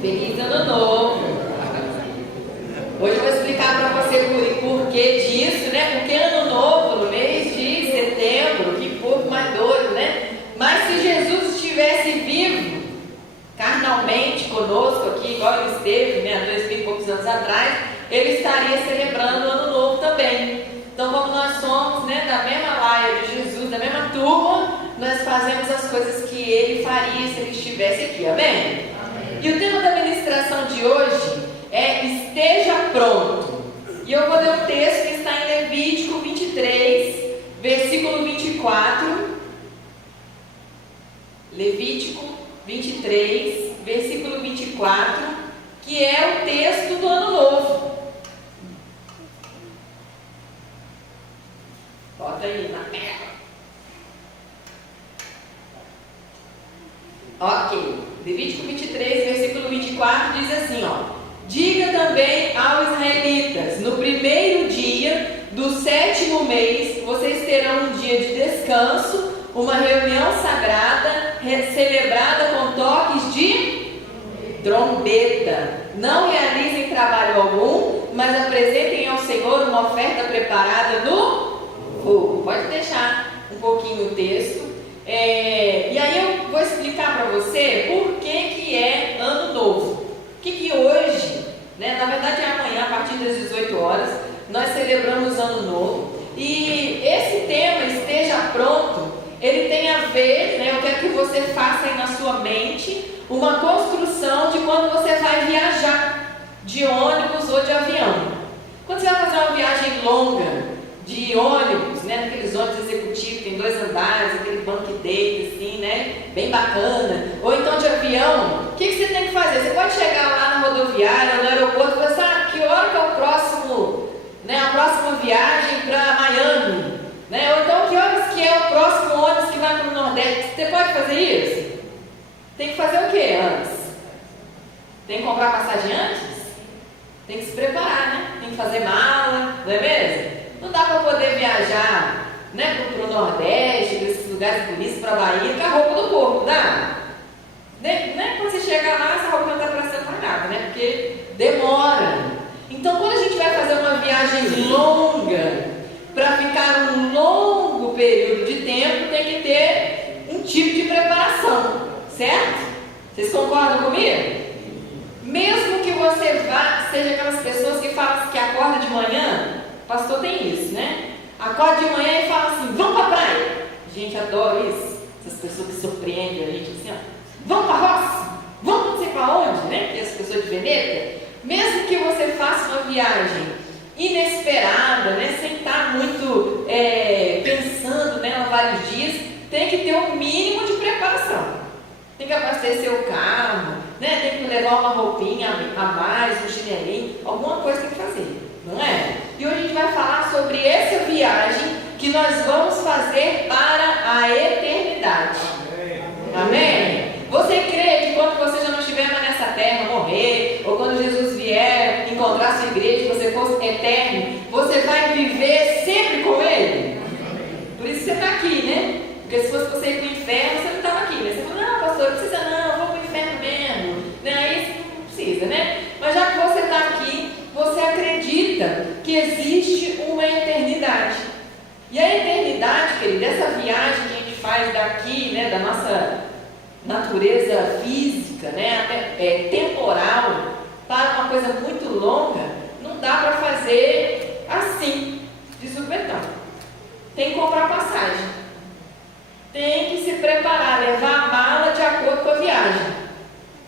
Feliz Ano Novo! Hoje eu vou explicar para você o porquê disso, né? Porque Ano Novo, no mês de setembro, que povo mais doido, né? Mas se Jesus estivesse vivo, carnalmente conosco aqui, igual ele esteve, né, há 2000 e poucos anos atrás, ele estaria celebrando o Ano Novo também. Então, como nós somos, né, da mesma laia de Jesus, da mesma turma, nós fazemos as coisas que ele faria se ele estivesse aqui, amém? Amém. E o tema da ministração de hoje é Esteja Pronto. E eu vou ler um texto que está em Levítico 23, versículo 24. Levítico 23, versículo 24, que é o texto do Ano Novo. Bota aí na tela. Ok, Levítico 23, versículo 24 diz assim, ó: diga também aos israelitas, no primeiro dia do 7º mês, vocês terão um dia de descanso, uma reunião sagrada, celebrada com toques de trombeta. Não realizem trabalho algum, mas apresentem ao Senhor uma oferta preparada no fogo. Pode deixar um pouquinho o texto. E aí eu vou explicar para você por que é Ano Novo. O que hoje, né, na verdade é amanhã, a partir das 18 horas, nós celebramos Ano Novo. E esse tema, Esteja Pronto, ele tem a ver, né, eu quero que você faça aí na sua mente uma construção de quando você vai viajar de ônibus ou de avião. Quando você vai fazer uma viagem longa de ônibus, né, naqueles ônibus executivos, tem 2 andares, aquele banco que deita assim, né, bem bacana, ou então de avião, o que você tem que fazer? Você pode chegar lá na rodoviária, no aeroporto e pensar, que hora que é o próximo, né, a próxima viagem para Miami, né, ou então que horas que é o próximo ônibus que vai para o Nordeste? Você pode fazer isso? Tem que fazer o que antes? Tem que comprar passagem antes? Tem que se preparar, né? Tem que fazer mala, não é mesmo? Não dá para poder viajar, né, para o Nordeste, para esses lugares bonitos, para a Bahia, com a roupa do corpo, dá? Né? Quando você chega lá, essa roupa não está parecendo mais nada, né? Porque demora. Então, quando a gente vai fazer uma viagem longa, para ficar um longo período de tempo, tem que ter um tipo de preparação, certo? Vocês concordam comigo? Mesmo que você vá, seja aquelas pessoas que falam que acorda de manhã, pastor tem isso, né? Acorda de manhã e fala assim, vamos para a praia. Gente, adoro isso. Essas pessoas que surpreendem a gente assim, ó. Vamos para a roça? Vamos não sei para onde, né? Porque as pessoas de Veneta, mesmo que você faça uma viagem inesperada, né? Sem estar muito pensando nela vários dias, tem que ter um mínimo de preparação. Tem que abastecer o carro, né? Tem que levar uma roupinha a mais, um chinelinho, alguma coisa tem que fazer, não é? E hoje a gente vai falar sobre essa viagem que nós vamos fazer para a eternidade. Amém? Você crê que quando você já não estiver mais nessa terra, morrer, ou quando Jesus vier encontrar a sua igreja, você for eterno, você vai viver sempre com Ele? Por isso você está aqui, né? Porque se fosse você ir para o inferno, você não estava aqui, né? Você falou, não, pastor, não precisa não, eu vou para o inferno mesmo. Aí não precisa, né? Mas já que você está aqui, você acredita que existe uma eternidade. E a eternidade, querido, essa viagem que a gente faz daqui, né, da nossa natureza física, né, até, temporal, para uma coisa muito longa, não dá para fazer assim, de supetão. Tem que comprar passagem. Tem que se preparar, levar a mala de acordo com a viagem.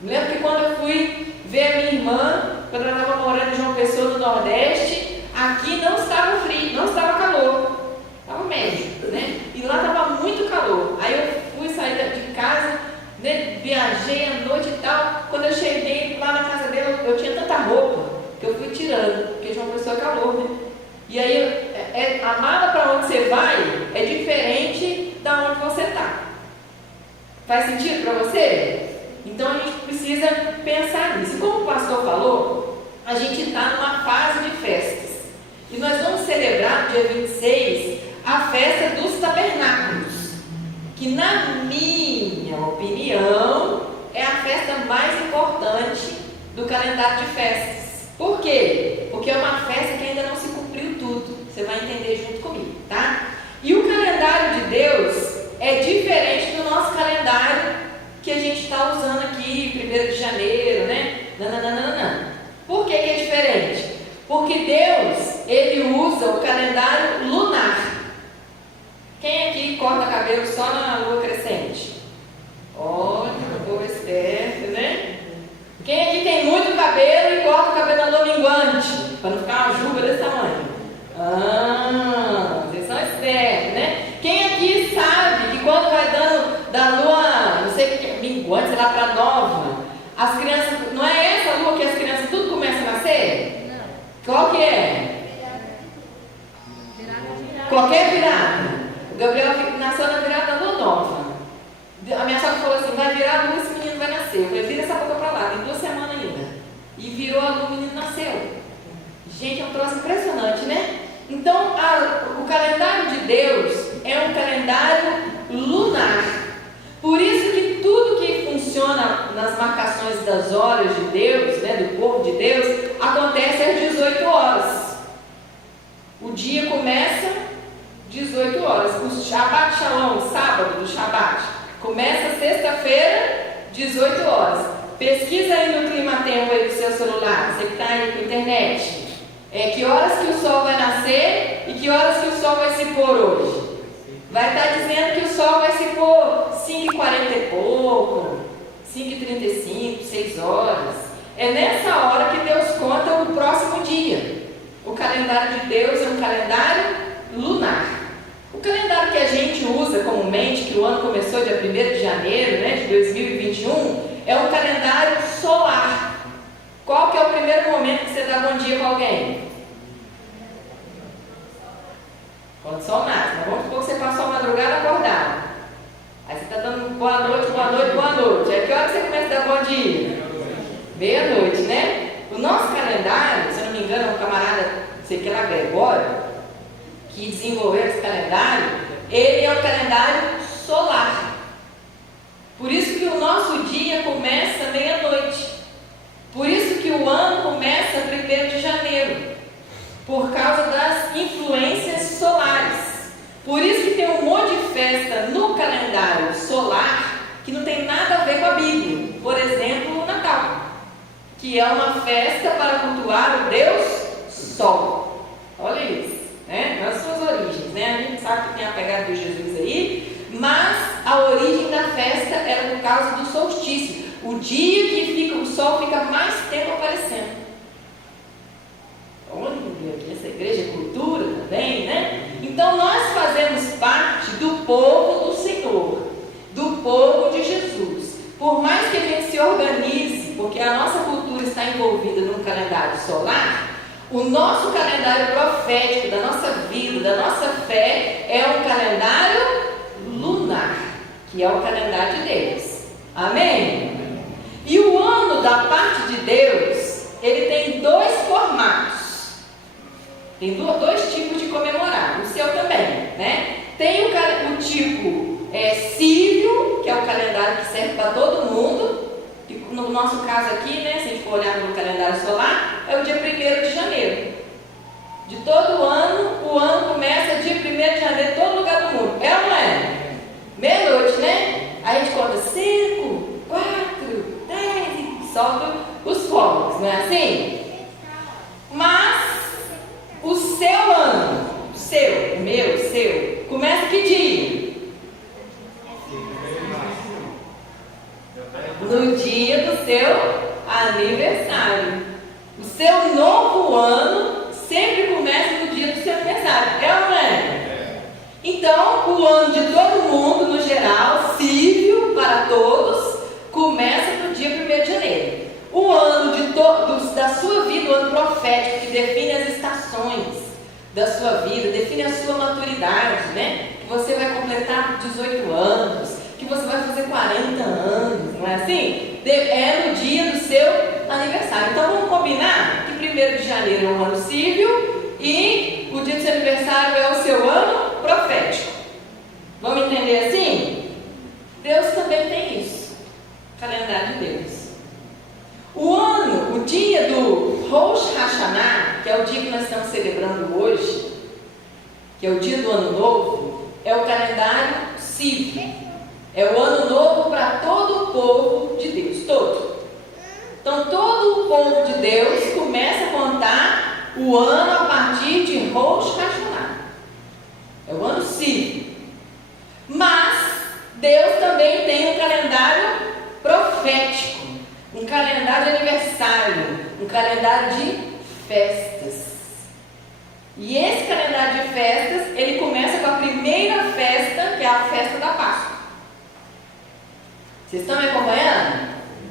Me lembro que quando eu fui ver a minha irmã, quando ela estava morando em João Pessoa, no Nordeste, aqui não estava frio, não estava calor, estava médio, né? E lá estava muito calor. Aí eu fui sair de casa, né? Viajei à noite e tal. Quando eu cheguei lá na casa dela, eu tinha tanta roupa que eu fui tirando, porque João Pessoa é calor, né? E aí a mala para onde você vai é diferente da onde você está. Faz sentido para você? Então a gente precisa pensar nisso. E como o pastor falou, a gente está numa fase de festas. E nós vamos celebrar, dia 26, a festa dos tabernáculos. Que, na minha opinião, é a festa mais importante do calendário de festas. Por quê? Porque é uma festa que ainda não se cumpriu tudo. Você vai entender junto comigo, tá? E o calendário de Deus é diferente do nosso calendário que a gente está usando aqui, 1º de janeiro, né? Nananana. Por que é diferente? Porque Deus, Ele usa o calendário lunar. Quem aqui corta cabelo só na lua crescente? Olha, boa esperta, né? Quem aqui tem muito cabelo e corta o cabelo na lua minguante? Para não ficar uma juba desse tamanho. Vocês são espertos, né? Quem aqui sabe que quando vai dando da lua, não sei o que é, minguante, sei lá, para nova, as crianças, não é essa lua que as crianças tudo começam a nascer? Não. Qual que é? Qualquer virada. O Gabriel nasceu na virada da lua nova. A minha sogra falou assim, vai virar a lua, esse menino vai nascer. Eu falei, vira essa boca para lá, tem 2 semanas ainda. E virou a lua, o menino nasceu. Gente, é um troço impressionante, né? Então, o calendário de Deus é um calendário lunar. Por isso que tudo que funciona nas marcações das horas de Deus, né, do povo de Deus, acontece às 18 horas. O dia começa 18 horas. O Shabbat Shalom, sábado do Shabbat, começa sexta-feira, 18 horas. Pesquisa aí no clima-tempo aí do seu celular, você que está aí com a internet. Que horas que o sol vai nascer e que horas que o sol vai se pôr hoje. Vai estar dizendo que o sol vai se pôr 5h40 e pouco, 5h35, 6 horas. É nessa hora que Deus conta o próximo dia. O calendário de Deus é um calendário lunar. O calendário que a gente usa comumente, que o ano começou dia 1º de janeiro, né, de 2021, é um calendário solar. Qual que é o primeiro momento que você dá bom dia para alguém? Quando o sol nasce. Mas vamos supor que você passou a madrugada acordado. Aí você está dando boa noite, boa noite, boa noite. Aí que hora que você começa a dar bom dia? Meia-noite, né? O nosso calendário, se eu não me engano, é um camarada, não sei que lá, Gregório, que desenvolveu esse calendário, ele é o calendário solar. Por isso que o nosso dia começa meia-noite. Por isso que o ano começa 1º de janeiro, por causa das influências solares. Por isso que tem um monte de festa no calendário solar que não tem nada a ver com a Bíblia. Por exemplo, o Natal, que é uma festa para cultuar o Deus Sol. Olha isso, né? Nas suas origens, né? A gente sabe que tem a pegada de Jesus aí, mas a origem da festa era por causa do solstício. O dia que o sol fica mais tempo aparecendo. Olha, aqui essa igreja é cultura também, né? Então nós fazemos parte do povo do Senhor, do povo de Jesus. Por mais que a gente se organize, porque a nossa cultura está envolvida num calendário solar, o nosso calendário profético da nossa vida, da nossa fé, é um calendário lunar, que é o calendário de Deus. Amém? E o ano da parte de Deus, ele tem 2 formatos. Tem 2 tipos de comemorar. O seu também, né? Tem o tipo cívio, que é o calendário que serve para todo mundo. E no nosso caso aqui, né, se a gente for olhar no calendário solar, é o dia 1º de janeiro. De todo ano, o ano começa dia 1º de janeiro em todo lugar do mundo. É ou não é? Meia-noite, né? Aí a gente conta 5, 4, 10, solta os fogos, não é assim? Mas o seu ano, o meu, começa que dia? No dia do seu aniversário. O seu novo ano sempre começa no dia do seu aniversário. É ou não é? Então, o ano de todo mundo, no geral, cívil para todos, começa no dia 1º de janeiro. O ano da sua vida, o ano profético, que define as estações da sua vida, define a sua maturidade, né? Que você vai completar 18 anos, que você vai fazer 40 anos, não é assim? É no dia do seu aniversário. Então vamos combinar que 1º de janeiro é um ano cívil e o dia do seu aniversário é o seu ano profético. Vamos entender assim? Deus também tem isso. Calendário de Deus. O que é o dia que nós estamos celebrando hoje, que é o dia do Ano Novo, é o calendário civil. É o Ano Novo para todo o povo de Deus, todo. Então, todo o povo de Deus começa a contar o ano a partir de Rosh Hashanah. É o ano civil. Mas Deus também tem um calendário profético, um calendário de aniversário, um calendário de festas. E esse calendário de festas, ele começa com a primeira festa, que é a festa da Páscoa. Vocês estão me acompanhando?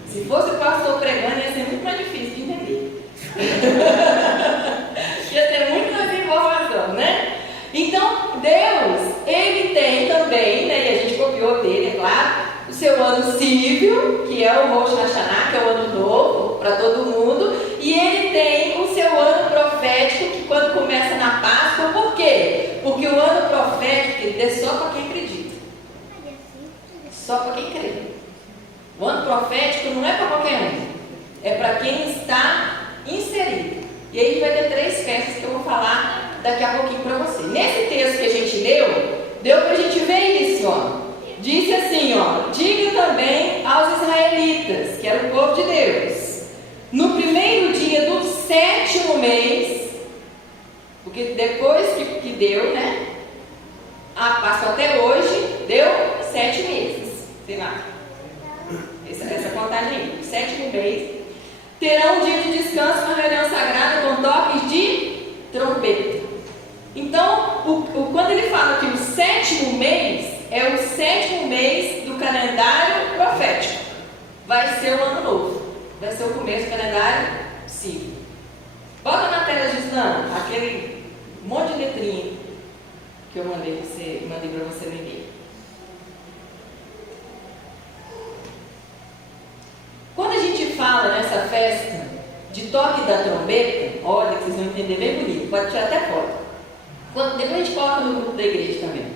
Se fosse o pastor pregando, ia ser muito mais difícil de entender. Ia ter muito mais informação, né? Então, Deus, ele tem também, né, e a gente copiou dele, é claro, o seu ano civil, que é o Rosh Hashanah, que é o ano novo para todo mundo, e ele tem o seu ano profético, que quando começa na Páscoa, por quê? Porque o ano profético é só para quem acredita, só para quem crê. O ano profético não é para qualquer um, é para quem está inserido. E aí vai ter 3 festas que eu vou falar daqui a pouquinho para você. Nesse texto que a gente leu, deu para a gente ver isso, ó. Disse assim, ó: diga também aos israelitas, que era o povo de Deus, no primeiro dia do 7º mês, porque depois que deu, né, a Páscoa até hoje, deu 7 meses, sei lá, essa contagem aí, 7º mês, terão um dia de descanso na reunião sagrada com toques de trompeta. Então, quando ele fala que o 7º mês é o 7º mês do calendário profético, vai ser o ano novo, vai ser o começo do calendário civil. Bota na tela, Gislana, aquele monte de letrinha que eu mandei para você ler. Quando a gente fala nessa festa de toque da trombeta, olha que vocês vão entender bem bonito, pode tirar até foto. Depois a gente coloca no grupo da igreja também.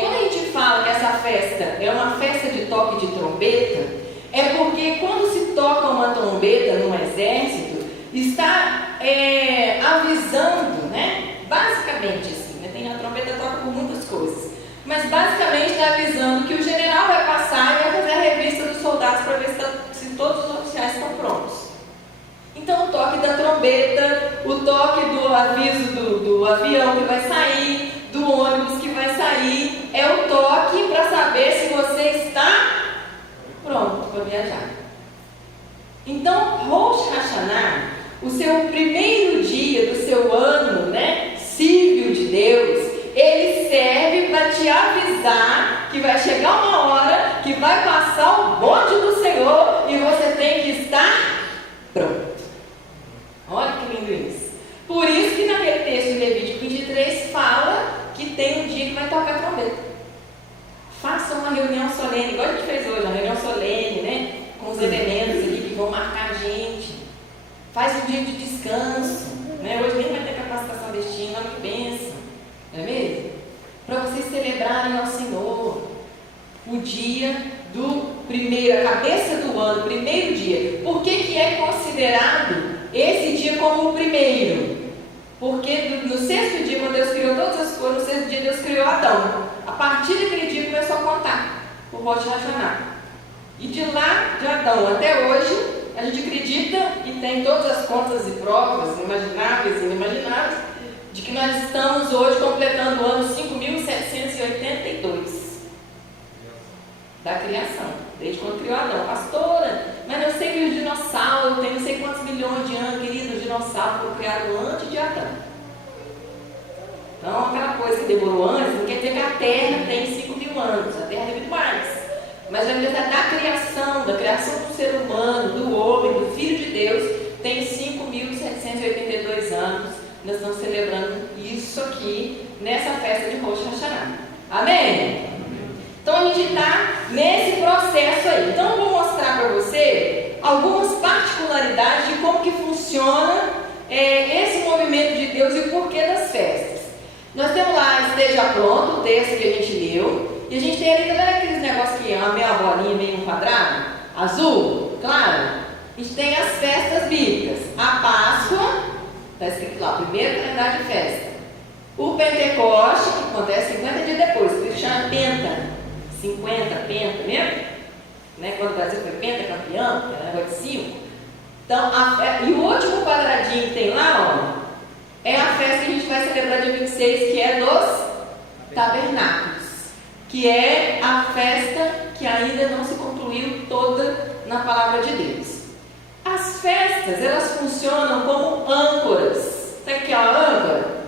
Quando a gente fala que essa festa é uma festa de toque de trombeta, é porque quando se toca uma trombeta num exército, está avisando, né? Basicamente assim, né? A trombeta toca por muitas coisas, mas basicamente está avisando que o general vai passar e vai fazer a revista dos soldados para ver se todos os oficiais estão prontos. Então o toque da trombeta, o toque do aviso do avião que vai sair, do ônibus que vai sair, é o toque para saber se você está pronto para viajar. Então, Rosh Hashanah, o seu primeiro dia do seu ano, né, civil de Deus, ele serve para te avisar que vai chegar uma hora que vai passar o bonde do Senhor e você tem que estar pronto. Olha que lindo isso. Por isso que naquele texto de Levítico 23 fala que tem um dia que vai tocar trombeta. Faça uma reunião solene, igual a gente fez hoje, uma reunião solene, né? Com os elementos aqui que vão marcar a gente. Faz um dia de descanso, né? Hoje nem vai ter capacitação destino, olha que bênção, não é mesmo? Para vocês celebrarem ao Senhor o dia do primeiro, a cabeça do ano, primeiro dia. Por que é considerado esse dia como o primeiro? Porque no 6º dia, quando Deus criou todas as coisas, no 6º dia Deus criou Adão. A partir daquele dia começou a contar o Rosh Hashanah. E de lá, de Adão até hoje, a gente acredita e tem todas as contas e provas imagináveis e inimagináveis de que nós estamos hoje completando o ano 5.782 da criação, desde quando criou Adão. Pastora, mas eu sei que os dinossauros têm não sei quantos milhões de anos, querido, os dinossauros foram criados antes de Adão. Então, aquela coisa que demorou antes, não quer dizer que a Terra tem 5.000 anos, a Terra tem muito mais. Mas a verdade da criação do ser humano, do homem, do Filho de Deus, tem 5.782 anos. Nós estamos celebrando isso aqui, nessa festa de Rosh Hashanah. Amém? Então a gente está nesse processo aí. Então eu vou mostrar para você algumas particularidades de como que funciona esse movimento de Deus e o porquê das festas. Nós temos lá, esteja pronto, o texto que a gente leu. E a gente tem ali, tá vendo aqueles negócios que é uma meia bolinha, meio um quadrado? Azul, claro. A gente tem as festas bíblicas. A Páscoa, Está escrito lá, primeiro calendário de festa. O Pentecoste, que acontece 50 dias depois, que se chama Penta. 50, Penta, lembra? Né? Quando o Brasil foi pentacampeão, era negócio de 5. Então, e o último quadradinho que tem lá, ó, é a festa que a gente vai celebrar dia 26, que é dos tabernáculos. Que é a festa que ainda não se concluiu toda na palavra de Deus. As festas, elas funcionam como âncoras. Sabe o que é uma âncora?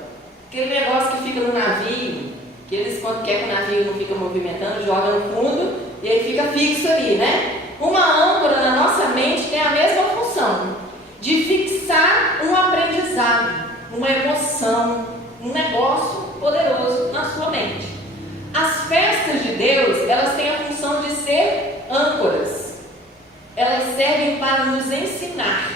Aquele negócio que fica no navio, que eles, quando quer que o navio não fica movimentando, jogam no fundo e ele fica fixo ali, né? Uma âncora na nossa mente tem a mesma função, de fixar um aprendizado, uma emoção, um negócio poderoso na sua mente. As festas de Deus, elas têm a função de ser âncoras. Elas servem para nos ensinar.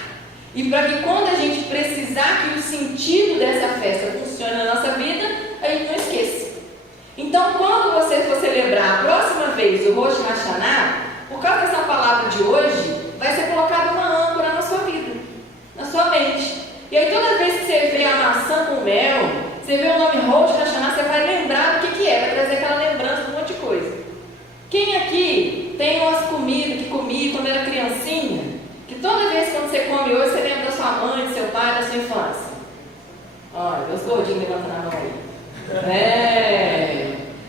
E para que quando a gente precisar que o sentido dessa festa funcione na nossa vida, a gente não esqueça. Então, quando você for celebrar a próxima vez o Rosh Hashanah, por causa dessa palavra de hoje, vai ser colocada uma âncora na sua vida, na sua mente. E aí toda vez que você vê a maçã com mel, você vê o nome Rosh Hashanah, você vai lembrar do que é, vai trazer aquela lembrança de um monte de coisa. Quem aqui tem umas comidas que comia quando era criancinha, que toda vez que você come hoje, você lembra da sua mãe, do seu pai, da sua infância? Olha, os gordinhos levantando a mão aí.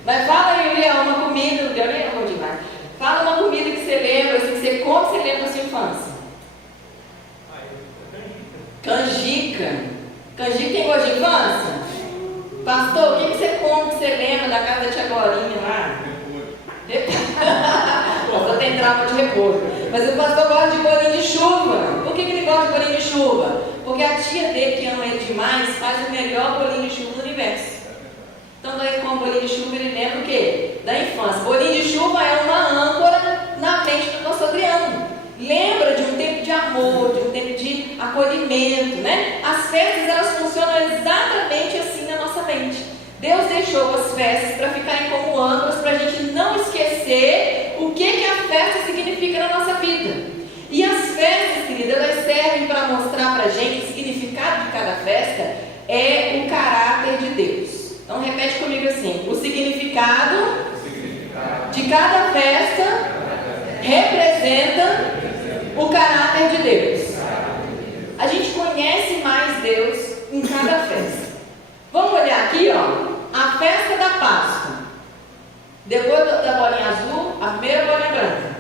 Mas fala aí, Leão, uma comida, não deu nem gordinho mais. Fala uma comida que você lembra, assim, que você come, você lembra da sua infância. Canjica. Canjica tem gosto de infância? Pastor, o que você come que você lembra da casa da tia Glorinha lá? O pastor tem trauma de repouso. Mas o pastor gosta de bolinho de chuva. Por que ele gosta de bolinho de chuva? Porque a tia dele, que ama ele demais, faz o melhor bolinho de chuva do universo. Então, quando ele come bolinho de chuva, ele lembra o quê? Da infância. Bolinho de chuva é uma âncora na mente do nosso Adriano. Lembra de um tempo de amor, de um tempo de acolhimento, né? As festas, elas funcionam exatamente assim na nossa mente. Deus deixou as festas para ficarem como âncoras, para a gente não esquecer o que a festa significa na nossa vida. E as festas, querida, elas servem para mostrar para a gente o significado de cada festa é o caráter de Deus. Então repete comigo assim: o significado de cada festa representa o caráter de Deus. A gente conhece mais Deus em cada festa. Vamos olhar aqui, ó, a festa da Páscoa. Depois da bolinha azul, a primeira bolinha branca.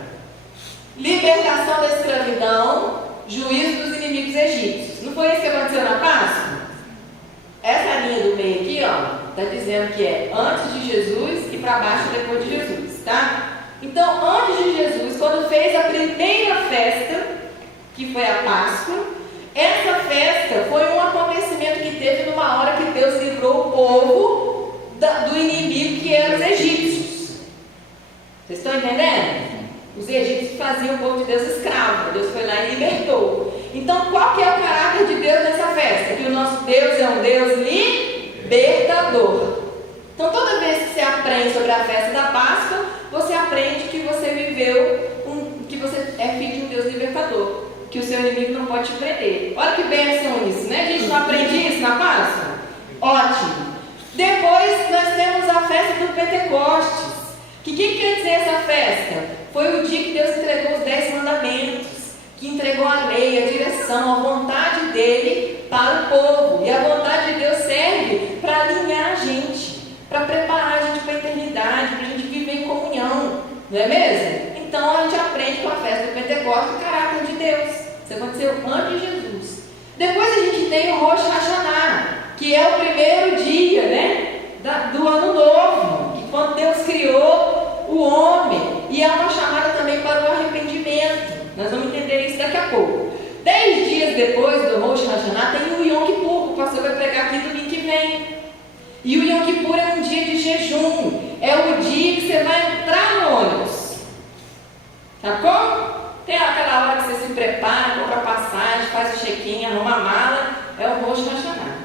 Libertação da escravidão, juízo dos inimigos egípcios. Não foi isso que aconteceu na Páscoa? Essa linha do meio aqui, ó, está dizendo que é antes de Jesus e para baixo depois de Jesus, tá? Então, antes de Jesus, quando fez a primeira festa, que foi a Páscoa, essa festa foi um acontecimento que teve numa hora que Deus livrou o povo do inimigo que eram os egípcios. Vocês estão entendendo? Os egípcios faziam o povo de Deus escravo. Deus foi lá e libertou. Então, qual que é o caráter de Deus nessa festa? Que o nosso Deus é um Deus libertador. Então, toda vez que você aprende sobre a festa da Páscoa, você aprende que você viveu, que você é filho de um Deus libertador, que o seu inimigo não pode te prender. Olha que bênção isso, né? A gente não aprende isso na Páscoa? Ótimo. Depois nós temos a festa do Pentecostes. O que quer dizer essa festa? Foi o dia que Deus entregou os 10 mandamentos, que entregou a lei, a direção, a vontade dele para o povo. E a vontade de Deus serve para alinhar a gente, para preparar a gente para a eternidade, para a gente viver em comunhão, não é mesmo? Então a gente aprende com a festa do Pentecostes o caráter de Deus. Isso aconteceu antes de Jesus. Depois a gente tem o Rosh Hashanah, que é o primeiro dia, né, do ano novo, que quando Deus criou o homem, e é uma chamada também para o arrependimento. Nós vamos entender isso daqui a pouco. 10 dias depois do Rosh Hashanah tem o Yom Kippur, o pastor vai pregar aqui domingo que vem. E o Yom Kippur é um dia de jejum, é o dia que você vai entrar no ônibus. Tá bom? Tem aquela hora que você se prepara, compra passagem, faz o check-in, arruma a mala, é o Rosh Hashanah.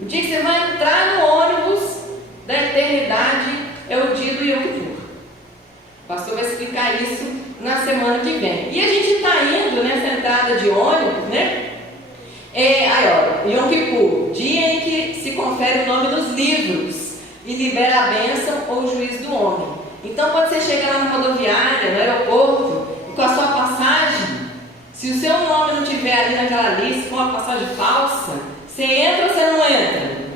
O dia que você vai entrar no ônibus da eternidade é o dia do Yom Kippur. O pastor vai explicar isso na semana que vem. E a gente está indo nessa entrada de ônibus, né? Aí, ó, Yom Kippur, dia em que se confere o nome nos livros e libera a bênção ou o juízo do homem. Então, quando você chega lá na rodoviária, no aeroporto, e com a sua passagem, se o seu nome não estiver ali naquela lista, com uma passagem falsa, você entra ou você não entra?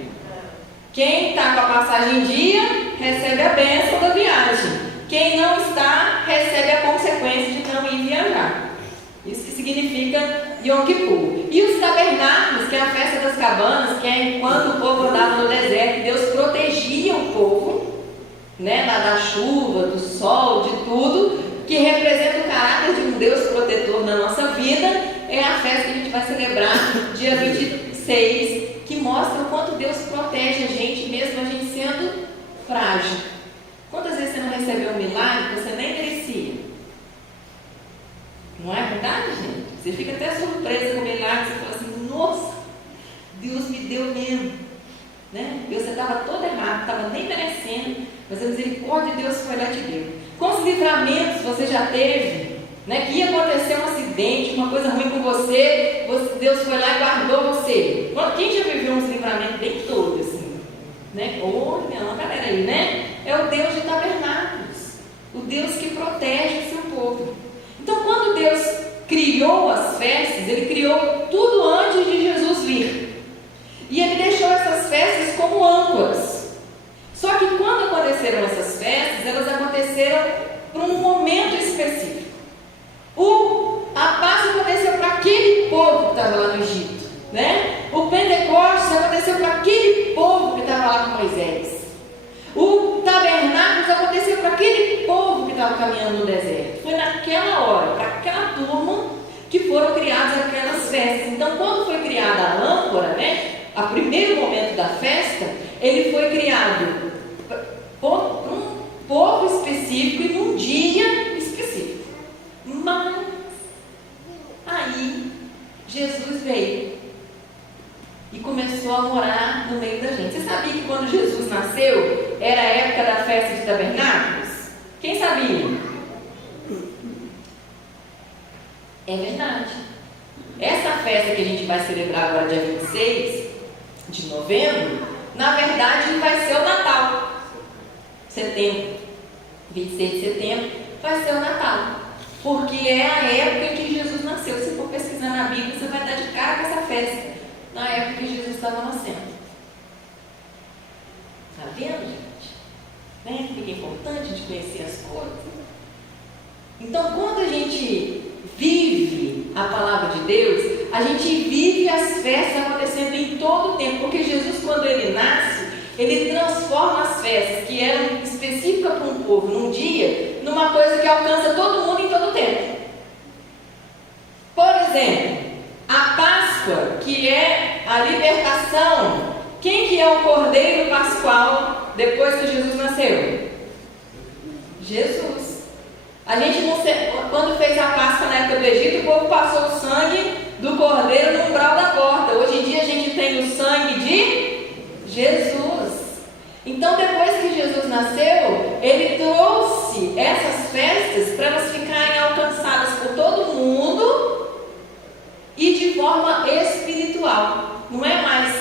Quem está com a passagem em dia, recebe a bênção da viagem. Quem não está, recebe a consequência de não ir viajar. Isso que significa Yom Kippur. E os tabernáculos, que é a festa das cabanas, que é quando o povo andava no deserto, Deus protegia o povo, né, da chuva, do sol, de tudo, que representa o caráter de um Deus protetor na nossa vida. É a festa que a gente vai celebrar dia 26, que mostra o quanto Deus protege a gente, mesmo a gente sendo frágil. Quantas vezes você não recebeu um milagre que você nem merecia? Não é verdade, gente? Você fica até surpresa com o milagre, você fala assim, nossa, Deus me deu mesmo, né? Você estava todo errado, estava nem merecendo, mas a misericórdia de Deus foi lá e te deu. Quantos livramentos você já teve, né? Que ia acontecer um acidente, uma coisa ruim com você, Deus foi lá e guardou você. Quem já viveu uns livramentos bem todos, assim, né? Olha, uma galera aí, né? É o Deus de tabernáculos, o Deus que protege o seu povo. Então, quando Deus criou as festas, Ele criou tudo antes de Jesus vir. E Ele deixou essas festas como âncoras. Só que quando aconteceram essas festas, elas aconteceram por um momento específico. A Páscoa aconteceu para aquele povo que estava lá no Egito, né? O Pentecostes aconteceu para aquele povo que estava lá com Moisés. O tabernáculo aconteceu para aquele povo que estava caminhando no deserto. Foi naquela hora, para aquela turma, que foram criadas aquelas festas. Então, quando foi criada a âncora, né, o primeiro momento da festa, ele foi criado por um povo específico e num dia específico. Mas aí Jesus veio e começou a morar no meio da gente. Você sabia que quando Jesus nasceu, era a época da festa de tabernáculos? Quem sabia? É verdade. Essa festa que a gente vai celebrar agora, dia 26 de novembro, na verdade vai ser o Natal. Setembro, 26 de setembro, vai ser o Natal. Porque é a época em que Jesus nasceu. Se for pesquisar na Bíblia, você vai dar de cara com essa festa. Na época que Jesus estava nascendo. Está vendo, gente? Né? Porque é importante a gente conhecer as coisas. Então, quando a gente vive a palavra de Deus, a gente vive as festas acontecendo em todo o tempo. Porque Jesus, quando Ele nasce, Ele transforma as festas que eram específicas para um povo num dia, numa coisa que alcança todo mundo em todo o tempo. Por exemplo, a Páscoa, que é a libertação. Quem que é o Cordeiro Pascual depois que Jesus nasceu? Jesus. A gente não sei, quando fez a Páscoa na época do Egito, o povo passou o sangue do Cordeiro no umbral da porta. Hoje em dia a gente tem o sangue de Jesus. Então, depois que Jesus nasceu, Ele trouxe essas festas para elas ficarem alcançadas por todo mundo e de forma espiritual. Não é mais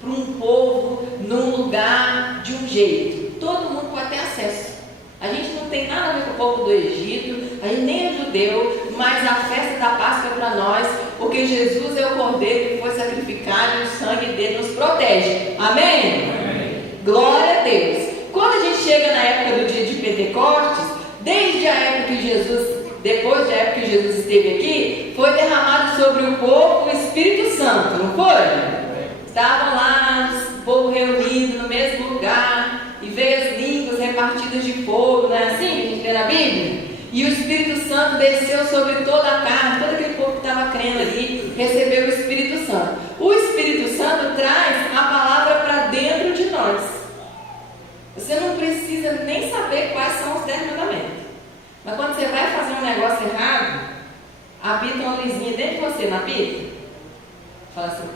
para um povo, num lugar, de um jeito. Todo mundo pode ter acesso. A gente não tem nada a ver com o povo do Egito, a gente nem é judeu, mas a festa da Páscoa é para nós, porque Jesus é o Cordeiro que foi sacrificado e o sangue dele nos protege. Amém? Amém. Glória a Deus. Quando a gente chega na época do dia de Pentecostes, desde a época que Jesus, depois da época que Jesus esteve aqui, foi derramado sobre o povo o Espírito Santo, não foi? Estavam lá, o povo reunido no mesmo lugar, e veio as línguas repartidas de fogo, não é assim que a gente vê na Bíblia? E o Espírito Santo desceu sobre toda a carne, todo aquele povo que estava crendo ali, recebeu o Espírito Santo. O Espírito Santo traz a palavra para dentro de nós. Você não precisa nem saber quais são os 10 mandamentos. Mas quando você vai fazer um negócio errado, apita uma luzinha dentro de você, não apita? Fala assim,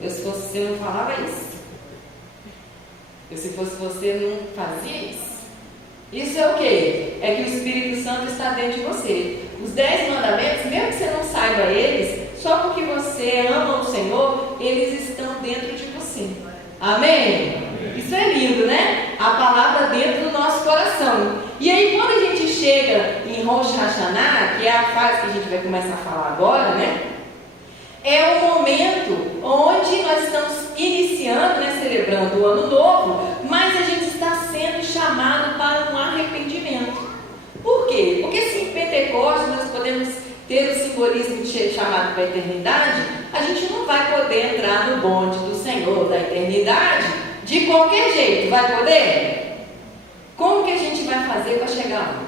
eu se fosse você não falava isso. Eu se fosse você não fazia isso. Isso é o quê? É que o Espírito Santo está dentro de você. Os 10 mandamentos, mesmo que você não saiba eles, só porque você você ama o Senhor, eles estão dentro de você. Amém? Isso é lindo, né? A palavra dentro do nosso coração. E aí, quando a gente chega em Rosh Hashanah, que é a fase que a gente vai começar a falar agora, né? É o momento onde nós estamos iniciando, né, celebrando o ano novo, mas a gente está sendo chamado para um arrependimento. Por quê? Porque se em Pentecostes nós podemos ter o simbolismo de ser chamado para a eternidade, a gente não vai poder entrar no bonde do Senhor da eternidade de qualquer jeito. Vai poder? Como que a gente vai fazer para chegar lá?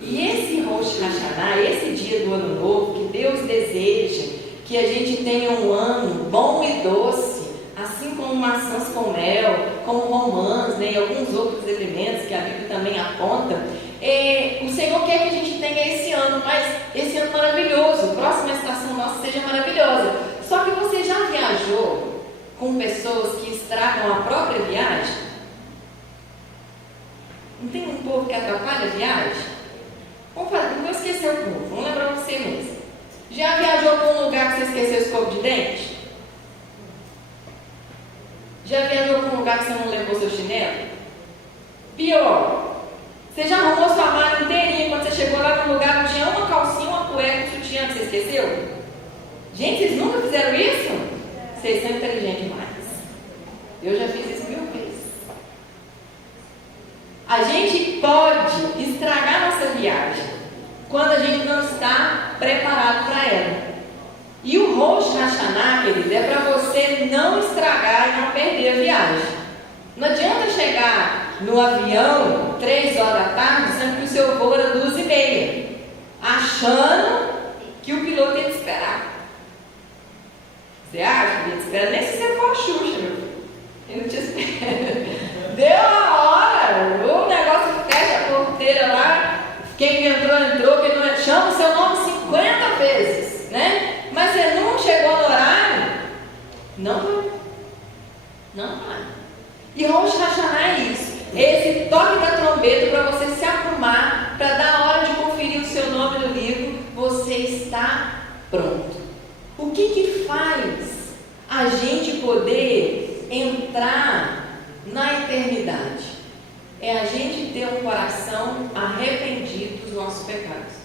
E esse Rosh Hashanah, esse dia do ano novo, que Deus deseja que a gente tenha um ano bom e doce, assim como maçãs com mel, como romãs, né, e alguns outros elementos que a Bíblia também aponta, o Senhor quer que a gente tenha esse ano, mas esse ano maravilhoso, a próxima estação nossa seja maravilhosa. Só que você já viajou com pessoas que estragam a própria viagem? Não tem um povo que atrapalha a viagem? Vamos fazer, não vou esquecer o povo, vamos lembrar você mesmo. Já viajou para um lugar que você esqueceu o escova de dente? Já viajou para um lugar que você não levou seu chinelo? Pior, você já arrumou sua mala inteirinha, quando você chegou lá no lugar não tinha uma calcinha, uma cueca, um sutiã que você esqueceu? Gente, vocês nunca fizeram isso? Vocês são inteligentes demais. Eu já fiz isso 1000 vezes. A gente pode estragar nossa viagem quando a gente não está preparado para ela. E o Rosh Hashanah, querido, é para você não estragar e não perder a viagem. Não adianta chegar no avião 3 horas da tarde, sendo que o seu voo era 2h30, achando que o piloto tem que esperar. Você acha que ele espera? Nem se você for a Xuxa, meu filho. Ele não te espera. Deu a hora, o negócio fecha a porteira lá. Quem entrou, quem não chama o seu nome 50 vezes, né? Mas você não chegou no horário, não vai. Não vai. E Rosh Hashanah é isso. Esse toque da trombeta para você se arrumar, para dar a hora de conferir o seu nome no livro, você está pronto. O que faz a gente poder entrar na eternidade? É a gente ter um coração arrependido dos nossos pecados.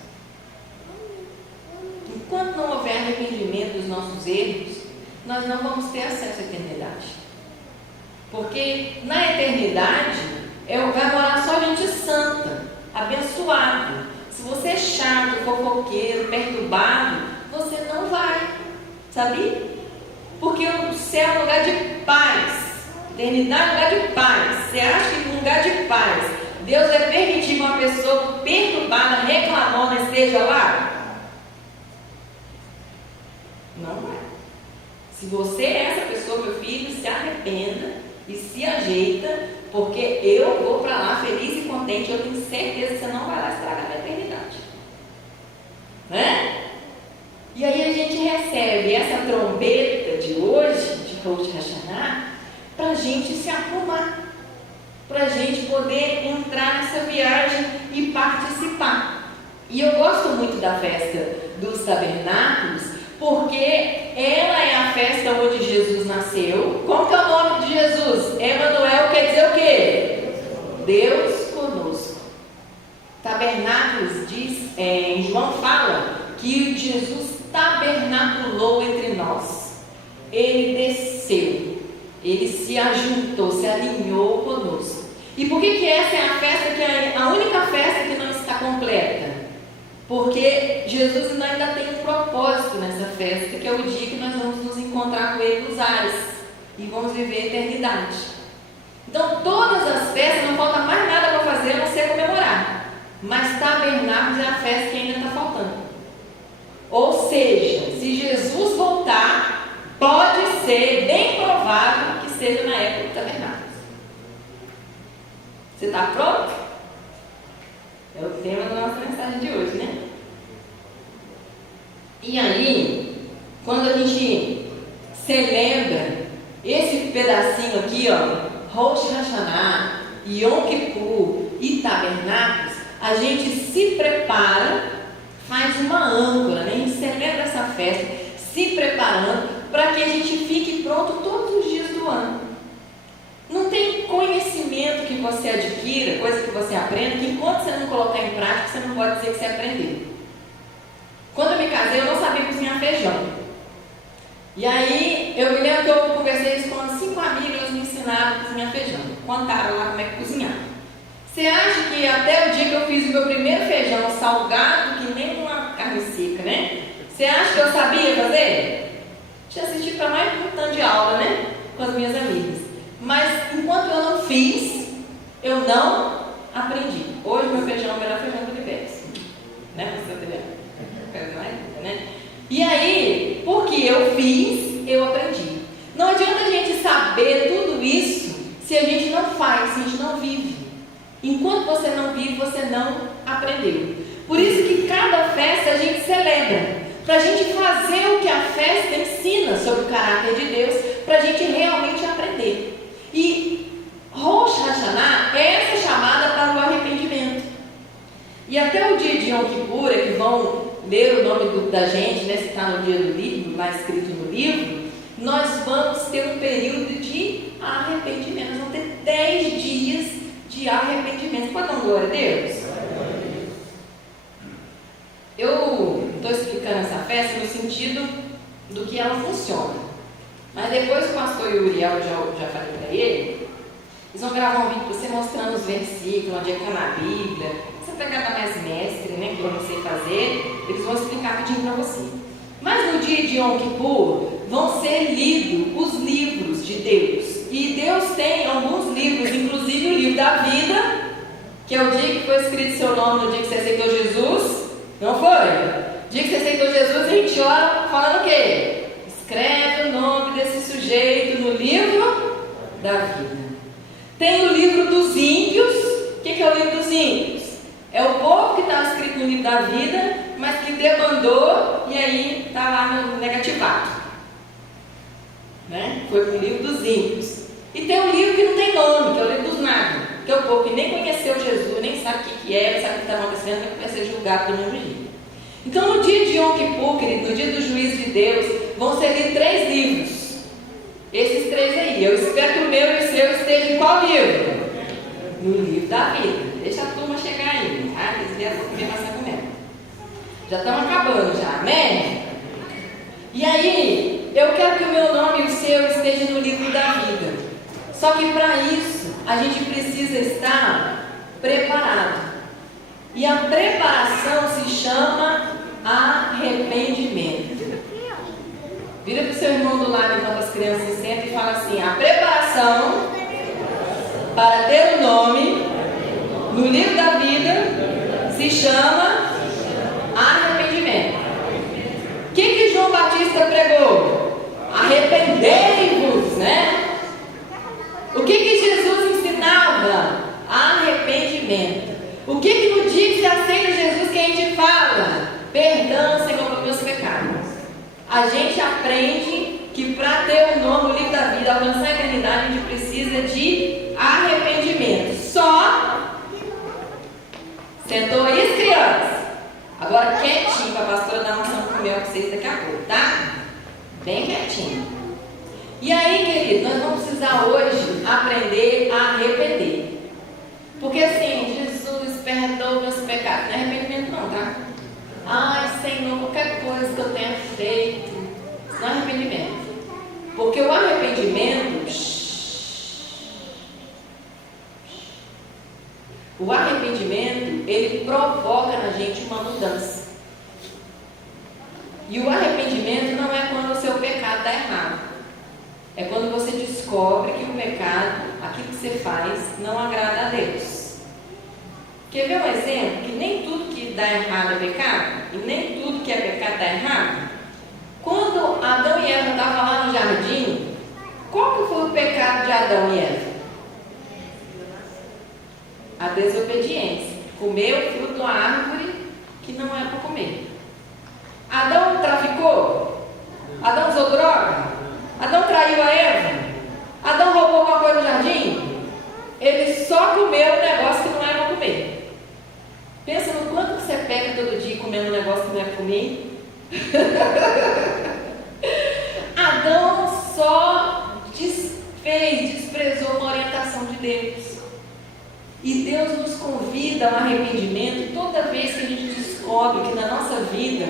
Enquanto não houver arrependimento dos nossos erros, nós não vamos ter acesso à eternidade. Porque na eternidade vai morar só gente santa, abençoada. Se você é chato, fofoqueiro, perturbado, você não vai. Sabia? Porque o céu é um lugar de paz. Eternidade é um lugar de paz. Você acha que um lugar de paz Deus vai permitir que uma pessoa perturbada, reclamona, esteja lá? Não vai. Se você é essa pessoa, meu filho, se arrependa e se ajeita, porque eu vou para lá feliz e contente. Eu tenho certeza que você não vai lá estragar a eternidade. Né? E aí a gente recebe essa trombeta de hoje, de Rosh Hashanah, para a gente se arrumar, para a gente poder entrar nessa viagem e participar. E eu gosto muito da festa dos tabernáculos, porque ela é a festa onde Jesus nasceu. Qual que é o nome de Jesus? Emanuel quer dizer o quê? Deus conosco. Tabernáculos diz, em João fala que Jesus tabernaculou entre nós. Ele desceu, ele se ajuntou, se alinhou conosco. E por que essa é a festa que é a única festa que não está completa? Porque Jesus ainda tem um propósito nessa festa, que é o dia que nós vamos nos encontrar com Ele nos ares e vamos viver a eternidade. Então todas as festas, não falta mais nada para fazer a não ser comemorar. Mas tabernáculos é a festa que ainda está faltando. Ou seja, se Jesus voltar, pode ser bem provável que seja na época do tabernáculo. Você está pronto? É o tema da nossa mensagem de hoje, né? E aí, quando a gente celebra esse pedacinho aqui, ó, Rosh Hashanah, Yom Kippur e tabernáculos, a gente se prepara, faz uma âncora, né? A gente celebra essa festa festa, se preparando para que a gente fique pronto todos os dias do ano. Não tem conhecimento que você adquira, coisa que você aprenda, que enquanto você não colocar em prática, você não pode dizer que você aprendeu. Quando eu me casei, eu não sabia cozinhar feijão. E aí, eu me lembro que eu conversei isso com umas 5 amigas, elas me ensinaram a cozinhar feijão. Contaram lá como é que cozinhar. Você acha que até o dia que eu fiz o meu primeiro feijão salgado, que nem uma carne seca, né? Você acha que eu sabia fazer? Tinha assistido para mais de um tanto de aula, né? Com as minhas amigas. Mas enquanto eu não fiz, eu não aprendi. Hoje meu feijão é o melhor feijão do universo. Né? Você tá entendendo? Né? E aí, porque eu fiz, eu aprendi. Não adianta a gente saber tudo isso se a gente não faz, se a gente não vive. Enquanto você não vive, você não aprendeu. Por isso que cada festa a gente celebra, para a gente fazer o que a festa ensina sobre o caráter de Deus, para a gente realmente aprender. E Rosh Hashanah é essa chamada para o arrependimento. E até o dia de Yom Kippur, é que vão ler o nome da gente, né, se está no dia do livro, lá escrito no livro, nós vamos ter um período de arrependimento. Nós vamos ter 10 dias de arrependimento. Pode dar uma glória a Deus? Eu estou explicando essa festa no sentido do que ela funciona. Mas depois o pastor Uriel, já falei para ele, eles vão gravar um vídeo para você mostrando os versículos, onde é que está na Bíblia. Essa pegada mais mestre, né, que eu não sei fazer, eles vão explicar pedindo para você. Mas no dia de Yom Kippur vão ser lidos os livros de Deus. E Deus tem alguns livros, inclusive o livro da vida, que é o dia que foi escrito seu nome, no dia que você aceitou Jesus. Não foi? No dia que você aceitou Jesus, a gente ora falando o quê? Escreve o nome desse sujeito no livro da vida. Tem o livro dos ímpios. O que é o livro dos ímpios? É o povo que está escrito no livro da vida, mas que debandou e aí está lá no negativado. Né? Foi o livro dos ímpios. E tem um livro que não tem nome, que é o livro dos nada, que é o povo que nem conheceu Jesus, nem sabe o que é, não sabe o que está acontecendo, mas vai ser julgado do mesmo jeito. Então, no dia de Yom Kippur, querido, no dia do juízo de Deus, vão ser lidos 3 livros. Esses 3 aí. Eu espero que o meu e o seu estejam em qual livro? No livro da vida. Deixa a turma chegar aí, tá? Eles vieram para comer maçã com mel. Já estamos acabando já, amém? E aí, eu quero que o meu nome e o seu estejam no livro da vida. Só que para isso, a gente precisa estar preparado. E a preparação se chama arrependimento. Vira para o seu irmão do lado, então, as crianças sentam e fala assim: a preparação para ter o nome no livro da vida se chama arrependimento. O que João Batista pregou? Arrependei-vos, né? O que Jesus ensinava? Arrependimento. O que no dia que você aceita Jesus que a gente fala? Perdão, Senhor, pelos meus pecados. A gente aprende que para ter o nome no livro da vida, alcançar a eternidade, a gente precisa de arrependimento. Só. Sentou aí, crianças? Agora quietinho, para a pastora dar uma ação com mel para vocês daqui a pouco, tá? Bem quietinho. E aí, querido, nós vamos precisar hoje aprender a arrepender. Porque assim, Jesus perdoa meus pecados. Não é arrependimento não, tá? Ai, Senhor, qualquer coisa que eu tenha feito, isso não é arrependimento. Porque o arrependimento, ele provoca na gente uma mudança. E o arrependimento não é quando o seu pecado está errado. É quando você descobre que o pecado, aquilo que você faz, não agrada a Deus. Quer ver um exemplo? Que nem tudo que dá errado é pecado, e nem tudo que é pecado dá errado. Quando Adão e Eva estavam lá no jardim, qual que foi o pecado de Adão e Eva? A desobediência. Comer o fruto da árvore que não é para comer. Adão traficou? Adão usou droga? Adão traiu a Eva? Adão roubou alguma coisa no jardim? Ele só comeu um negócio que não era para comer. Pensa no quanto que você peca todo dia comendo um negócio que não é para comer. Adão só desprezou uma orientação de Deus. E Deus nos convida ao arrependimento toda vez que a gente descobre que na nossa vida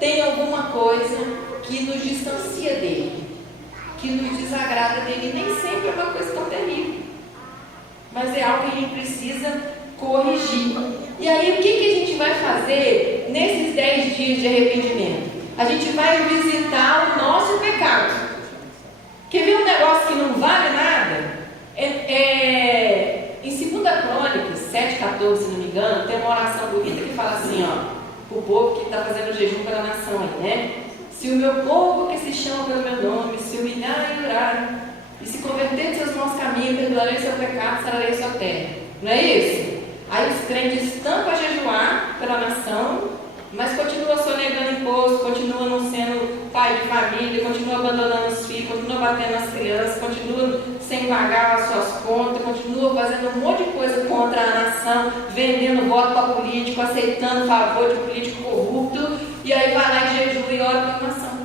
tem alguma coisa que nos distancia dele, que nos desagrada dele. Nem sempre é uma coisa tão terrível, mas é algo que a gente precisa corrigir. E aí o que a gente vai fazer nesses 10 dias de arrependimento? A gente vai visitar o nosso pecado. Quer ver um negócio que não vale nada? Em 2 Crônicas 7,14, se não me engano, tem uma oração bonita que fala assim, para o povo que está fazendo jejum pela nação aí, né? Se o meu povo que se chama pelo meu nome se humilhar e orar e se converter de seus maus caminhos, perdoarei seu pecado, sararei sua terra. Não é isso? Aí os crentes estão para jejuar pela nação, mas continua sonegando imposto, continua não sendo pai de família, continua abandonando os filhos, continua batendo nas crianças, continua sem pagar as suas contas, continua fazendo um monte de coisa contra a nação, vendendo voto para político, aceitando favor de político corrupto, e aí vai lá e jejua e ora pela nação.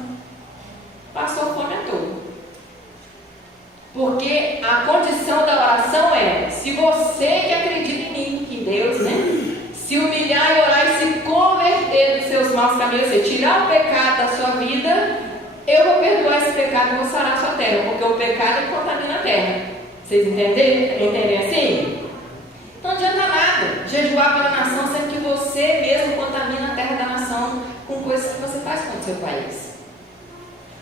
Passou fome à toa. Porque a condição da oração é, se você que acredita em mim, em Deus, né? Se humilhar e orar e se converter dos seus maus caminhos, ou seja, tirar o pecado da sua vida, eu vou perdoar esse pecado e vou sarar a sua terra, porque o pecado contamina a terra. Vocês entendem assim? Não adianta nada jejuar pela nação, sendo que você mesmo contamina a terra da nação com coisas que você faz contra o seu país.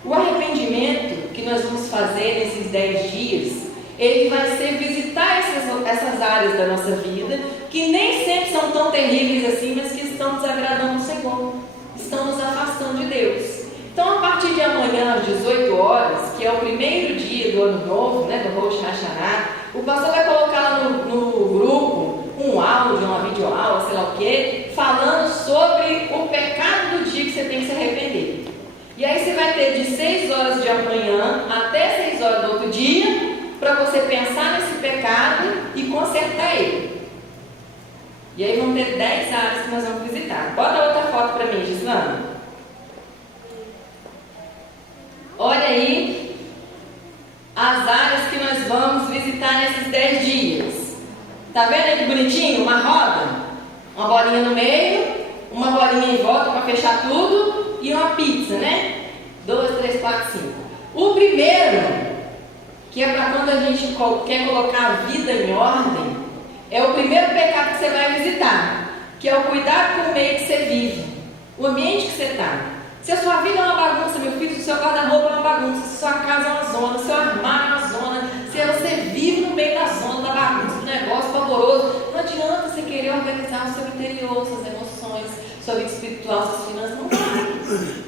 O arrependimento que nós vamos fazer nesses 10 dias, ele vai ser visitar essas áreas da nossa vida, que nem sempre são tão terríveis assim, mas que estão desagradando o Senhor, estão nos afastando de Deus. Então, a partir de amanhã, às 18 horas, que é o primeiro dia do ano novo, né, do Rosh Hashanah, o pastor vai colocar lá no grupo um áudio, uma videoaula, sei lá o quê, falando sobre o pecado do dia que você tem que se arrepender. E aí você vai ter de 6 horas de amanhã até 6 horas do outro dia, para você pensar nesse pecado e consertar ele. E aí vão ter 10 áreas que nós vamos visitar. Bota outra foto para mim, Gislana. Olha aí as áreas que nós vamos visitar nesses 10 dias. Tá vendo aí que bonitinho? Uma roda, uma bolinha no meio, uma bolinha em volta para fechar tudo e uma pizza, né? 2, 3, 4, 5. O primeiro, que é para quando a gente quer colocar a vida em ordem, é o primeiro pecado que você vai visitar, que é o cuidado com o meio que você vive, o ambiente que você está. Se a sua vida é uma bagunça, meu filho, se o seu guarda-roupa é uma bagunça, se a sua casa é uma zona, se o seu armário é uma zona, se você vive no meio da zona, da bagunça, do negócio pavoroso, não adianta você querer organizar o seu interior, suas emoções, sua vida espiritual, suas finanças, não vai.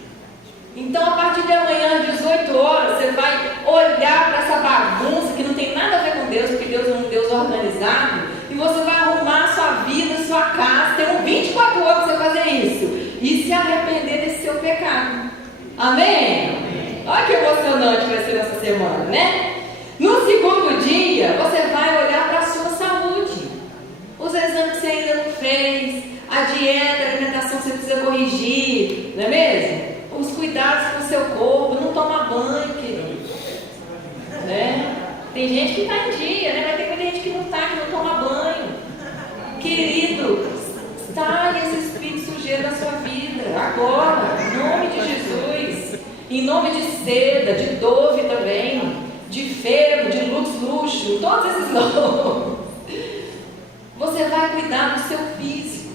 Então, a partir de amanhã, às 18 horas, você vai olhar para essa bagunça que não tem nada a ver com Deus, porque Deus é um Deus organizado, e você vai arrumar a sua vida, a sua casa, tem 24 horas para você fazer isso, e se arrepender desse seu pecado. Amém? Olha que emocionante vai ser essa semana, né? No segundo dia, você vai olhar para a sua saúde, os exames que você ainda não fez, a dieta, a alimentação que você precisa corrigir, não é mesmo? Os cuidados com o seu corpo, não toma banho, querido, né? Tem gente que está em dia, né? Mas tem muita gente que não está, que não toma banho. Querido, saia esse espírito sujeiro da sua vida, agora, em nome de Jesus, em nome de seda, de Dove também, de Febo, de Luxo, todos esses nomes. Você vai cuidar do seu físico.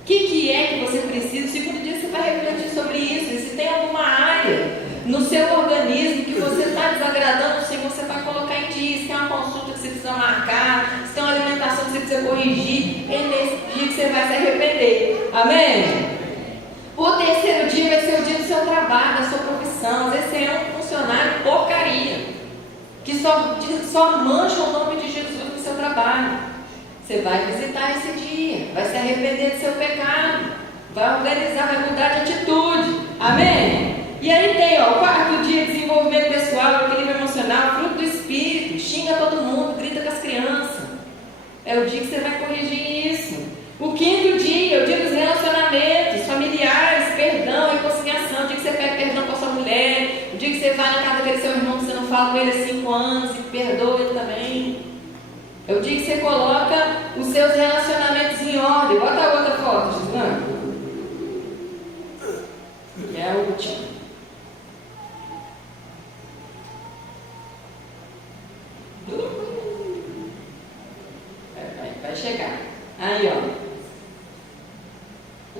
O que é que você precisa? No segundo dia você vai refletir sobre isso. E se tem alguma área no seu organismo que você está desagradando o Senhor, você vai colocar em dia. Se tem uma consulta que você precisa marcar, se tem uma alimentação que você precisa corrigir, é nesse dia que você vai se arrepender. Amém? O terceiro dia vai ser o dia do seu trabalho, da sua profissão. Às vezes você é um funcionário porcaria, que só mancha o nome de Jesus no seu trabalho. Você vai visitar esse dia, vai se arrepender do seu pecado, vai organizar, vai mudar de atitude. Amém? E aí tem, o quarto dia, desenvolvimento pessoal, equilíbrio emocional, fruto do Espírito, xinga todo mundo, grita com as crianças. É o dia que você vai corrigir isso. O quinto dia, é o dia dos relacionamentos familiares, perdão, reconciliação. vai na casa daquele seu irmão que você não fala com ele há 5 anos e perdoa ele também. É o dia que você coloca os seus relacionamentos em ordem. Bota a outra foto, Gislane. E é a última. Vai chegar. Aí, ó.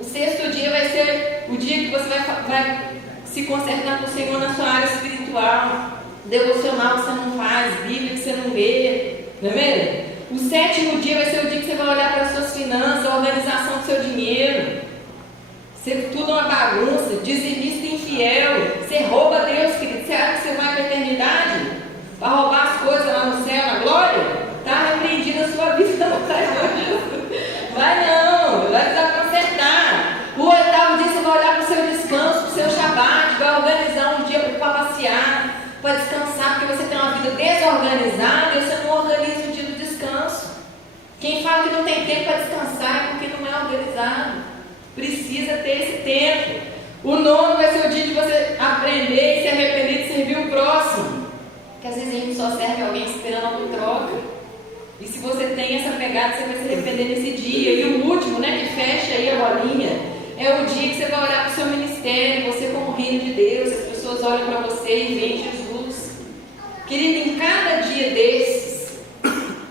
O 6º dia vai ser o dia que você vai se consertar com o Senhor na sua área espiritual. Devocional que você não faz, Bíblia que você não lê. Não é mesmo? O 7º dia vai ser o dia que você vai olhar para as suas finanças, a organização do seu dinheiro. Você tudo é uma bagunça, dizimista e infiel. Você rouba Deus, querido. Você acha que você vai para a eternidade? Para roubar as coisas lá no céu, na glória? Está repreendida a sua vida, não vai não. Vai não, vai precisar consertar. O 8º dia você vai olhar para o seu descanso, para o seu shabat, vai organizar um dia para passear, para descansar, porque você tem uma vida desorganizada e você não organiza o dia do descanso. Quem fala que não tem tempo para descansar é porque não é organizado. Precisa ter esse tempo. O 9º vai ser o dia de você aprender e se arrepender de servir o próximo. Porque às vezes a gente só serve alguém esperando alguma troca. E se você tem essa pegada, você vai se arrepender nesse dia. E o último, né, que fecha aí a bolinha, é o dia que você vai olhar para o seu ministério, você como reino de Deus, as pessoas olham para você e veem Jesus. Querido, em cada dia desses,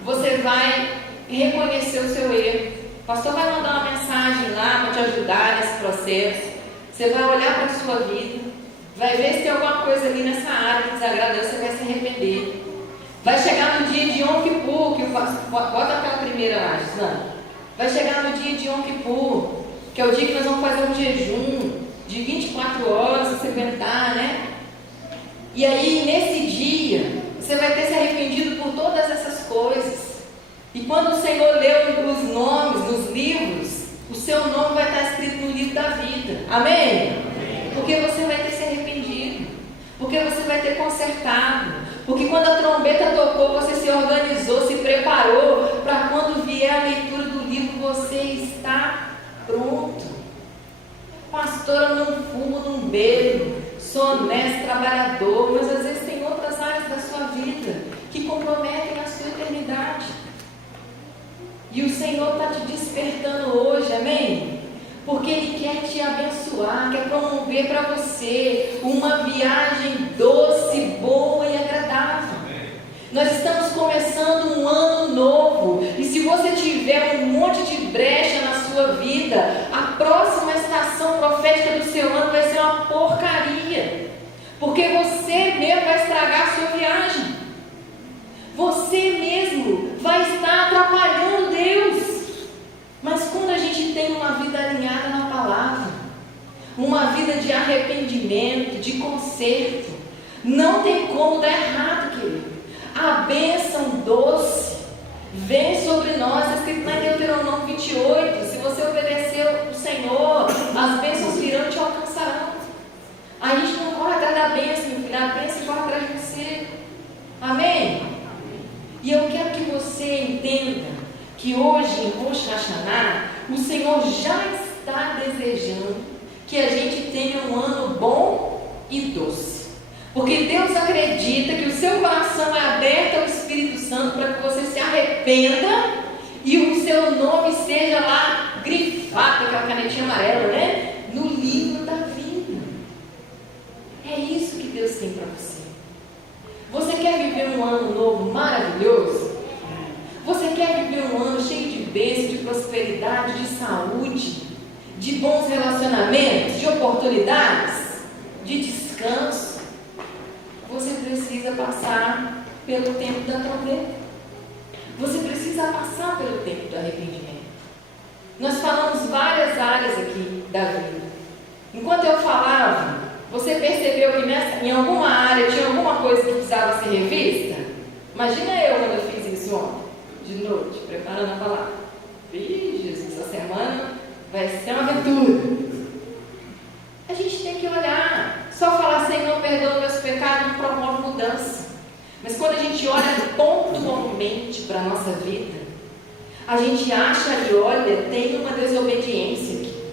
você vai reconhecer o seu erro. O pastor vai mandar uma mensagem lá para te ajudar nesse processo. Você vai olhar para a sua vida, vai ver se tem alguma coisa ali nessa área que desagrada a Deus, você vai se arrepender. Vai chegar no dia de Yom Kippur, que bota aquela primeira lá, Gisana. Vai chegar no dia de Yom Kippur, que é o dia que nós vamos fazer um jejum de 24 horas, se você aguentar, né? E aí, nesse dia, você vai ter se arrependido por todas essas coisas. E quando o Senhor leu os nomes nos livros, o seu nome vai estar escrito no livro da vida. Amém? Porque você vai ter se arrependido. Porque você vai ter consertado. Porque quando a trombeta tocou, você se organizou, se preparou para quando vier a leitura do livro, você está pronto. Pastora, não fumo, não bebo, sou honesto, trabalhador, mas às vezes tem outras áreas da sua vida que comprometem a sua eternidade. E o Senhor está te despertando hoje, amém? Porque Ele quer te abençoar, quer promover para você uma viagem doce, boa e agradável. Nós estamos começando um ano novo, e se você tiver um monte de brecha na sua vida, a próxima estação profética do seu ano vai ser uma porcaria, porque você mesmo vai estragar a sua viagem, você mesmo vai estar atrapalhando Deus. Mas quando a gente tem uma vida alinhada na palavra, uma vida de arrependimento, de conserto, não tem como dar errado, querido. A bênção doce vem sobre nós, é escrito lá em Deuteronômio 28, se você obedecer ao Senhor, as bênçãos virão e te alcançarão. A gente não corre atrás da bênção, meu filho, a bênção corre atrás de você. Amém? E eu quero que você entenda que hoje em Rosh Hashanah, o Senhor já está desejando que a gente tenha um ano bom e doce. Porque Deus acredita que o seu coração é aberto ao Espírito Santo para que você se arrependa e o seu nome seja lá grifado, aquela canetinha amarela, né? No livro da vida. É isso que Deus tem para você. Você quer viver um ano novo maravilhoso? Você quer viver um ano cheio de bênçãos, de prosperidade, de saúde, de bons relacionamentos, de oportunidades, de descanso? Você precisa passar pelo tempo da trombeta. Você precisa passar pelo tempo do arrependimento. Nós falamos várias áreas aqui da vida. Enquanto eu falava, você percebeu que em alguma área tinha alguma coisa que precisava ser revista? Imagina eu quando eu fiz isso ontem, de noite, preparando a palavra. Ih, Jesus, essa semana vai ser uma aventura. A gente tem que olhar. Só falar, Senhor, perdoa meus pecados, não promove mudança. Mas quando a gente olha pontualmente para a nossa vida, a gente acha e olha, tem uma desobediência aqui.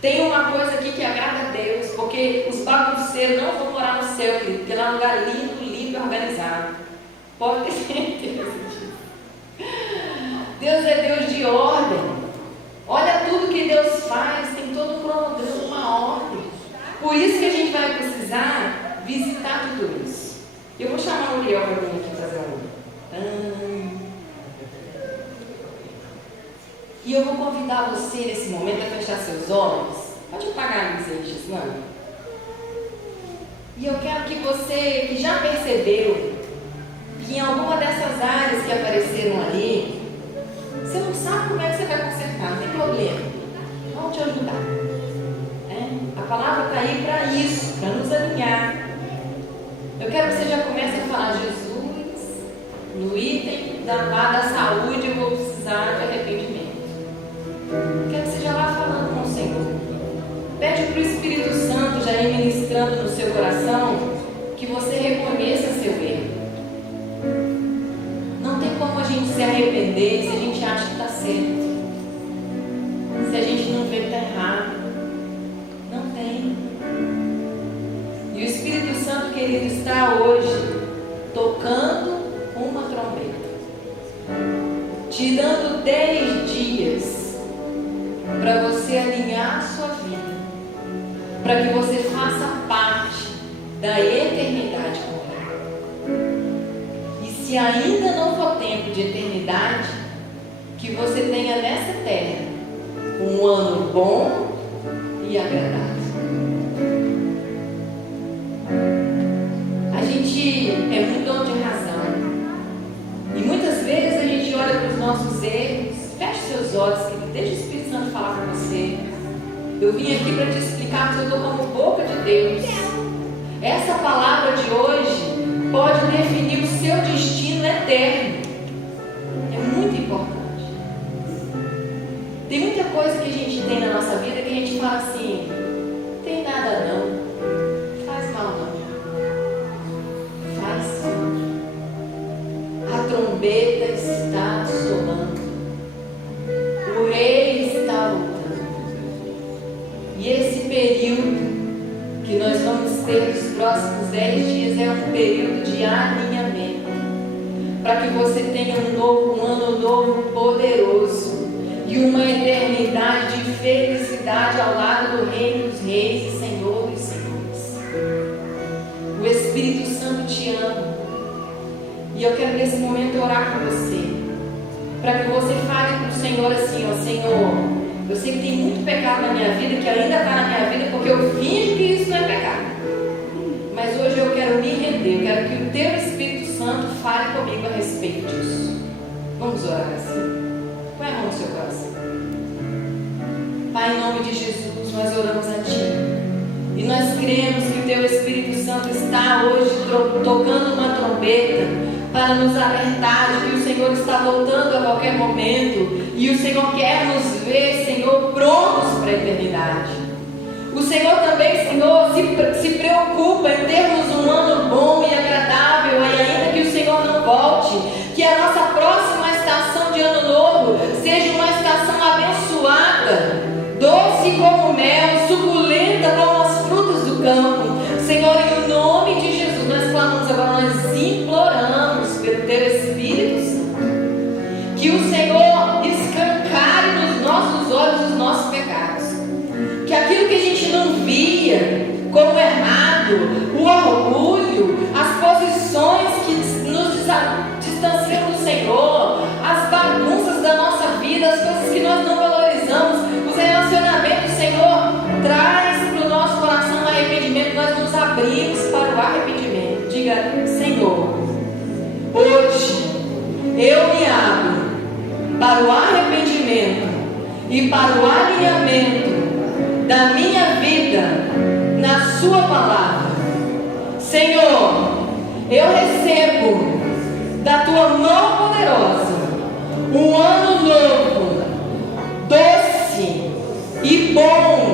Tem uma coisa aqui que agrada a Deus, porque os bagunceiros não vão morar no céu, querido, porque lá é um lugar lindo, lindo e organizado. Pode ter certeza disso. Deus é Deus de ordem. Olha tudo que Deus faz, tem todo um cronograma, uma ordem. Por isso que a gente vai precisar visitar tudo isso. Eu vou chamar o Uriel para vir aqui fazer um. E eu vou convidar você nesse momento a fechar seus olhos. Pode apagar a luz aí, Gislane. E eu quero que você, que já percebeu que em alguma dessas áreas que apareceram ali, você não sabe como é que você vai consertar, não tem problema. Vamos te ajudar. A palavra está aí para isso, para nos alinhar. Eu quero que você já comece a falar: Jesus, no item da saúde eu vou precisar de arrependimento. Eu quero que você já vá falando com o Senhor. Pede para o Espírito Santo já ir ministrando no seu coração que você reconheça seu erro. Não tem como a gente se arrepender se a gente acha que está certo. Se a gente não vê que está errado. Não tem. E o Espírito Santo, querido, está hoje tocando uma trombeta, te dando 10 dias para você alinhar a sua vida, para que você faça parte da eternidade com Ele. E se ainda não for tempo de eternidade, que você tenha nessa terra um ano bom e agradável. A gente é muito dono de razão. E muitas vezes a gente olha para os nossos erros. Feche seus olhos, querido, deixa o Espírito Santo falar com você. Eu vim aqui para te explicar que eu estou como boca de Deus. Essa palavra de hoje pode definir o seu destino eterno. É muito importante. Tem muita coisa que a gente tem na nossa vida que a gente fala assim: não tem nada não, faz mal não. Faz sim. A trombeta está soando. O rei está lutando. E esse período que nós vamos ter nos próximos 10 dias é um período de alinhamento, para que você tenha um ano novo poderoso e uma eternidade de felicidade ao lado do Reino dos Reis e Senhor dos Senhores. O Espírito Santo te ama. E eu quero nesse momento orar com você, para que você fale para o Senhor assim: ó, Senhor, eu sei que tem muito pecado na minha vida, que ainda está na minha vida, porque eu finjo que isso não é pecado. Mas hoje eu quero me render, eu quero que o Teu Espírito Santo fale comigo a respeito disso. Vamos orar assim? Põe a mão no seu coração. Pai, em nome de Jesus, nós oramos a Ti. E nós cremos que o Teu Espírito Santo está hoje tocando uma trombeta para nos alertar de que o Senhor está voltando a qualquer momento. E o Senhor quer nos ver, Senhor, prontos para a eternidade. O Senhor também, Senhor, se preocupa em termos um ano bom e agradável, e ainda que o Senhor não volte, que a nossa próxima estação de ano novo seja uma estação abençoada, doce como mel, suculenta como as frutas do campo. Senhor, em nome de Jesus, nós clamamos agora, nós imploramos pelo Teu Espírito Santo, que o Senhor escancare nos nossos olhos os nossos pecados, que aquilo que a gente não via como errado, o orgulho, as posições que nos distanciam do Senhor, as bagunças da nossa vida, as coisas que nós não valorizamos, os relacionamentos, Senhor, traz para o nosso coração o arrependimento. Nós nos abrimos para o arrependimento. Diga: Senhor, hoje eu me abro para o arrependimento e para o alinhamento da minha vida na Sua palavra. Senhor, eu recebo da Tua mão poderosa um ano novo, doce e bom